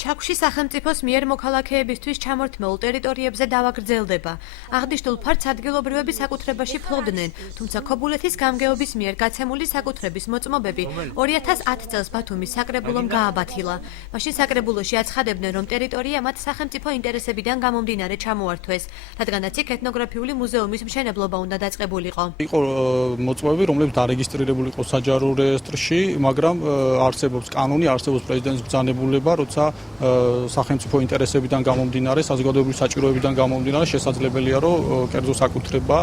ჩაქვში სახელმწიფოს მიერ მოქალაქეებისთვის ჩამორთმეულ ტერიტორიებზე დავა გრძელდება. აღნიშნულ ფართს ადგილობრივები საკუთრებაში ფლობდნენ, თუმცა ქობულეთის გამგეობის მიერ გაცემული საკუთრების მოწმობები 2010 წელს ბათუმის საკრებულომ გააბათილა. მაშინ საკრებულოში აცხადებდნენ, რომ ტერიტორია მათ სახელმწიფო ინტერესებიდან გამომდინარე ჩამოართვეს, რადგანაც იქ ეთნოგრაფიული მუზეუმის მშენებლობა უნდა დაწყებულიყო. იყო მოწმობები, რომლებიც დარეგისტრირებული იყო საჯარო რეესტრში, მაგრამ არსებობს კანონი, არსებობს პრეზიდენტის ბრძანებულება, როცა სახელმწიფო ინტერესებიდან გამომდინარე, საზოგადოებრივი საჭიროებიდან გამომდინარე, შესაძლებელია, რომ კერძო საკუთრება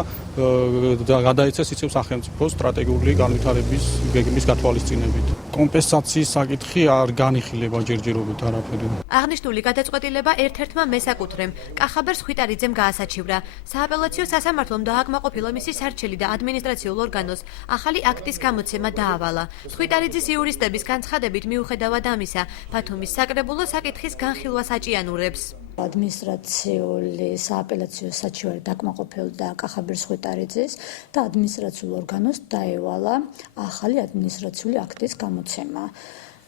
გადაეცეს ისევ სახელმწიფოს სტრატეგიული განვითარების გეგმის გათვალისწინებით. კომპენსაციის საკითხი არ განიხილება ჯერჯერობით არაფერი. აღნიშნული გადაწყვეტილება ერთ-ერთმა მესაკუთრემ, კახაბერ სხვიტარიძემ გაასაჩივრა. სააპელაციო სასამართლომ დააკმაყოფილა მისი სარჩელი და ადმინისტრაციულ ორგანოს ახალი აქტის გამოცემა დაავალა. სხვიტარიძის იურისტების განცხადებით, მიუხედავად ამისა, ბათუმის საკრებულო საკითხის განხილვას აჭიანურებს. ადმინისტრაციული სააპელაციო საჩივარი დაკმაყოფილდა კახაბერ სხვიტარიძეს და ადმინისტრაციულ ორგანოს დაევალა ახალი ადმინისტრაციული აქტის გამოცემა.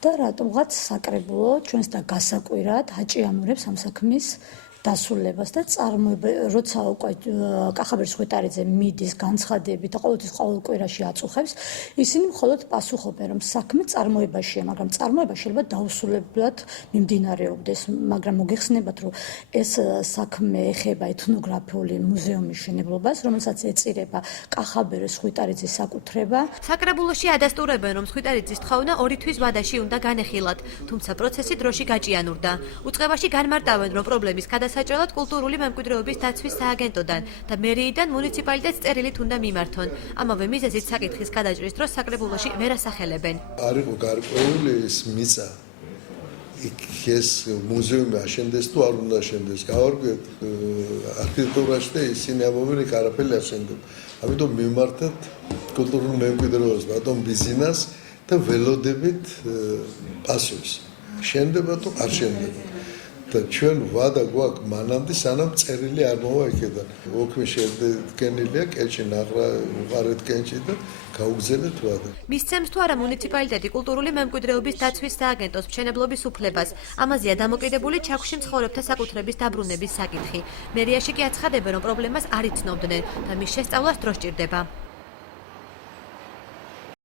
და რატომღაც საკრებულო ჩვენს და გასაკვირად აჭიანურებს ამ საქმის დასრულებას და როცა უკვე კახაბერ სხვიტარიძე მიდის განცხადებით და ყოველთვის ყოველ კვირაში აწუხებს, ისინი მხოლოდ პასუხობენ, რომ საქმე წარმოებაშია, მაგრამ წარმოება შეიძლება დაუსრულებლად მიმდინარეობდეს, მაგრამ მოგეხსენებათ, რომ ეს საქმე ეხება ეთნოგრაფიული მუზეუმის მშენებლობას, რომელსაც ეწირება კახაბერ სხვიტარიძის საკუთრება. საკრებულოში ადასტურებენ, რომ სხვიტარიძის თხოვნა 2 თვის ვადაში უნდა განეხილათ, თუმცა პროცესი დროში გაჭიანურდა. უწყებაში განმარტავენ, რომ პრობლემის საჭრელად კულტურული მემკვიდრეობის დაცვის სააგენტოდან და მერიიდან მუნიციპალიტეტს წერილით უნდა მიმართონ. ამავე მიზეზით საკითხის გადაჭრის დროს საკრებულოში ვერ ასახელებენ. არ იყო გარკვეული ეს მიწა. იქ ეს მუზეუმი აშენდეს თუ არ უნდა აშენდეს. გავარკვიეთ არქიტექტურაში და ისინი ამბობენ, იქ არაფერი აშენდება. ამიტომ მიმართეთ კულტურულ მემკვიდრეობას, ბატონ ბიზინას და ველოდებით პასუხს. შენდება თუ არ შენდება. და ჩვენ ვადა გვაქვს მანამდე სანამ წერილი არ მოვა იქიდან. ოქმე შედგენილია კენჭი ნაღრა უყარეთ კენჭი და გაუგზელეთ ვადა. მისცემს თუ არა მუნიციპალიტეტი კულტურული მემკვიდრეობის დაცვის სააგენტოს მშენებლობის უფლებას. ამაზეა დამოკიდებული ჩაქვში მცხოვრებთა საკუთრების დაბრუნების საკითხი. მერიაში კი აცხადებენ, რომ პრობლემას არ იცნობდნენ და მის შესწავლას დრო სჭირდება.